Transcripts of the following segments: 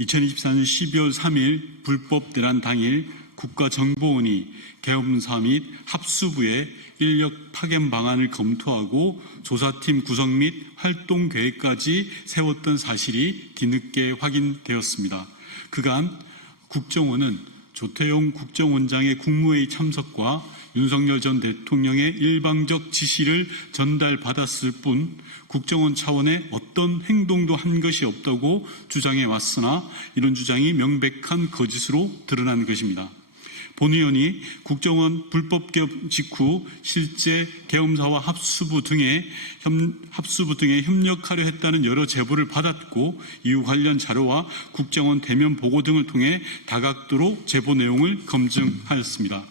2024년 12월 3일 불법 대란 당일 국가정보원이 계엄사 및 합수부의 인력 파견 방안을 검토하고 조사팀 구성 및 활동 계획까지 세웠던 사실이 뒤늦게 확인되었습니다. 그간 국정원은 조태용 국정원장의 국무회의 참석과 윤석열 전 대통령의 일방적 지시를 전달받았을 뿐 국정원 차원의 어떤 행동도 한 것이 없다고 주장해 왔으나 이런 주장이 명백한 거짓으로 드러난 것입니다. 본 의원이 국정원 불법 개업 직후 실제 계엄사와 합수부 등에 협력하려 했다는 여러 제보를 받았고 이후 관련 자료와 국정원 대면 보고 등을 통해 다각도로 제보 내용을 검증하였습니다.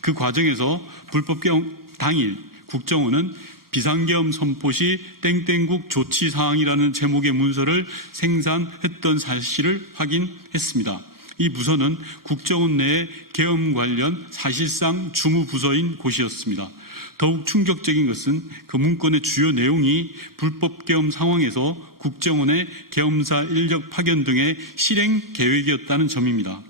그 과정에서 불법 개엄 당일 국정원은 비상계엄 선포 시 땡땡국 조치사항이라는 제목의 문서를 생산했던 사실을 확인했습니다. 이 부서는 국정원 내의 계엄 관련 사실상 주무부서인 곳이었습니다. 더욱 충격적인 것은 그 문건의 주요 내용이 불법 계엄 상황에서 국정원의 계엄사 인력 파견 등의 실행 계획이었다는 점입니다.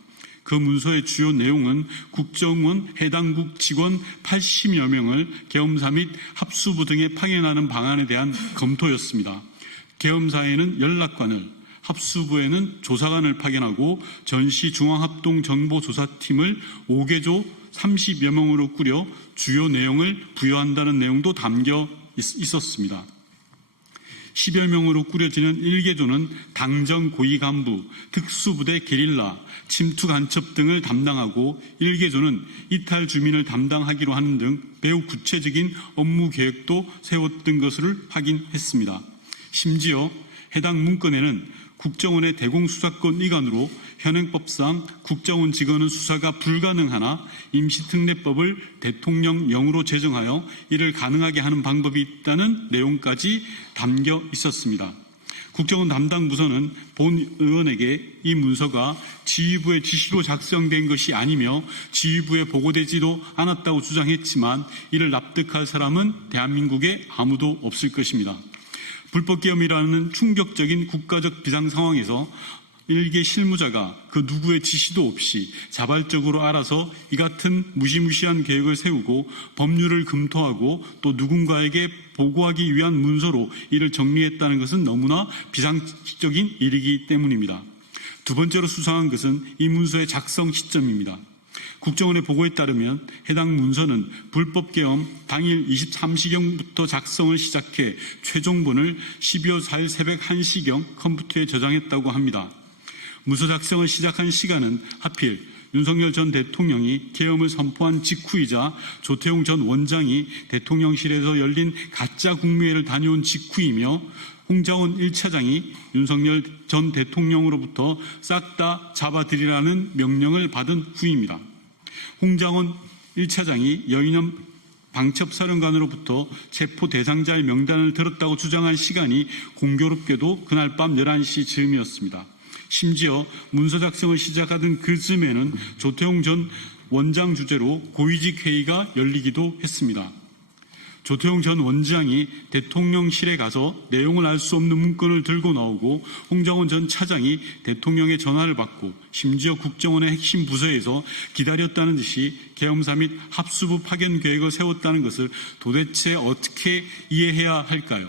그 문서의 주요 내용은 국정원 해당국 직원 80여 명을 계엄사 및 합수부 등에 파견하는 방안에 대한 검토였습니다. 계엄사에는 연락관을, 합수부에는 조사관을 파견하고 전시중앙합동정보조사팀을 5개조 30여 명으로 꾸려 주요 내용을 부여한다는 내용도 담겨 있었습니다. 10여 명으로 꾸려지는 1개조는 당정 고위 간부, 특수부대 게릴라, 침투 간첩 등을 담당하고 1개조는 이탈 주민을 담당하기로 하는 등 매우 구체적인 업무 계획도 세웠던 것을 확인했습니다. 심지어 해당 문건에는 국정원의 대공수사권 위반으로 현행법상 국정원 직원은 수사가 불가능하나 임시특례법을 대통령령으로 제정하여 이를 가능하게 하는 방법이 있다는 내용까지 담겨 있었습니다. 국정원 담당 부서는 본 의원에게 이 문서가 지휘부의 지시로 작성된 것이 아니며 지휘부에 보고되지도 않았다고 주장했지만 이를 납득할 사람은 대한민국에 아무도 없을 것입니다. 불법계엄이라는 충격적인 국가적 비상 상황에서 일개 실무자가 그 누구의 지시도 없이 자발적으로 알아서 이 같은 무시무시한 계획을 세우고 법률을 검토하고 또 누군가에게 보고하기 위한 문서로 이를 정리했다는 것은 너무나 비상식적인 일이기 때문입니다. 두 번째로 수상한 것은 이 문서의 작성 시점입니다. 국정원의 보고에 따르면 해당 문서는 불법 계엄 당일 23시경부터 작성을 시작해 최종본을 12월 4일 새벽 1시경 컴퓨터에 저장했다고 합니다. 문서 작성을 시작한 시간은 하필 윤석열 전 대통령이 계엄을 선포한 직후이자 조태용 전 원장이 대통령실에서 열린 가짜 국무회의를 다녀온 직후이며 홍장원 1차장이 윤석열 전 대통령으로부터 싹 다 잡아들이라는 명령을 받은 후입니다. 홍장원 1차장이 여인영 방첩사령관으로부터 체포 대상자의 명단을 들었다고 주장한 시간이 공교롭게도 그날 밤 11시 즈음이었습니다. 심지어 문서 작성을 시작하던 그 즈음에는 조태용 전 원장 주재로 고위직 회의가 열리기도 했습니다. 조태용 전 원장이 대통령실에 가서 내용을 알 수 없는 문건을 들고 나오고 홍장원 전 차장이 대통령의 전화를 받고 심지어 국정원의 핵심 부서에서 기다렸다는 듯이 계엄사 및 합수부 파견 계획을 세웠다는 것을 도대체 어떻게 이해해야 할까요?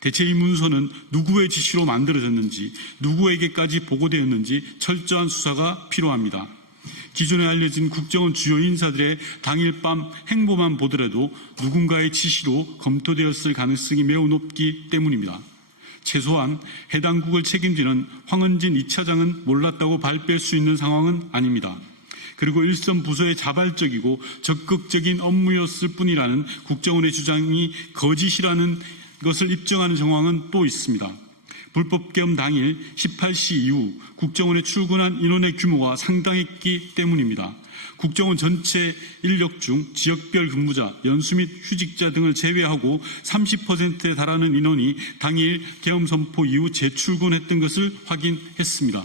대체 이 문서는 누구의 지시로 만들어졌는지, 누구에게까지 보고되었는지 철저한 수사가 필요합니다. 기존에 알려진 국정원 주요 인사들의 당일 밤 행보만 보더라도 누군가의 지시로 검토되었을 가능성이 매우 높기 때문입니다. 최소한 해당국을 책임지는 황은진 2차장은 몰랐다고 발표할 수 있는 상황은 아닙니다. 그리고 일선 부서의 자발적이고 적극적인 업무였을 뿐이라는 국정원의 주장이 거짓이라는 것을 입증하는 정황은 또 있습니다. 불법 계엄 당일 18시 이후 국정원에 출근한 인원의 규모가 상당했기 때문입니다. 국정원 전체 인력 중 지역별 근무자, 연수 및 휴직자 등을 제외하고 30%에 달하는 인원이 당일 계엄 선포 이후 재출근했던 것을 확인했습니다.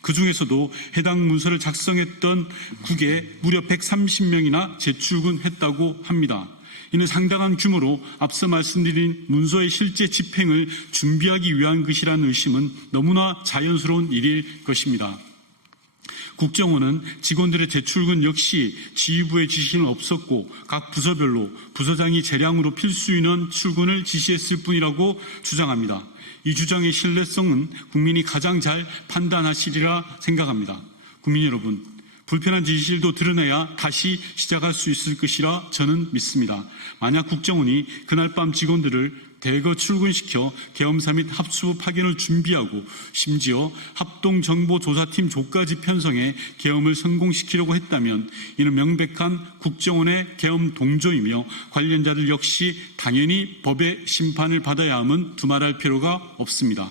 그 중에서도 해당 문서를 작성했던 국에 무려 130명이나 재출근했다고 합니다. 이는 상당한 규모로 앞서 말씀드린 문서의 실제 집행을 준비하기 위한 것이라는 의심은 너무나 자연스러운 일일 것입니다. 국정원은 직원들의 재출근 역시 지휘부의 지시는 없었고 각 부서별로 부서장이 재량으로 필수 인원 출근을 지시했을 뿐이라고 주장합니다. 이 주장의 신뢰성은 국민이 가장 잘 판단하시리라 생각합니다. 국민 여러분, 불편한 진실도 드러내야 다시 시작할 수 있을 것이라 저는 믿습니다. 만약 국정원이 그날 밤 직원들을 대거 출근시켜 계엄사 및 합수 파견을 준비하고 심지어 합동정보조사팀 조까지 편성해 계엄을 성공시키려고 했다면 이는 명백한 국정원의 계엄 동조이며 관련자들 역시 당연히 법의 심판을 받아야 함은 두말할 필요가 없습니다.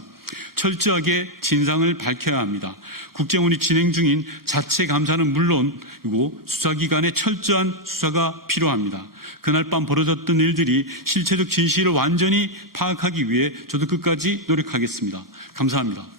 철저하게 진상을 밝혀야 합니다. 국정원이 진행 중인 자체 감사는 물론이고 수사기관의 철저한 수사가 필요합니다. 그날 밤 벌어졌던 일들이 실체적 진실을 완전히 파악하기 위해 저도 끝까지 노력하겠습니다. 감사합니다.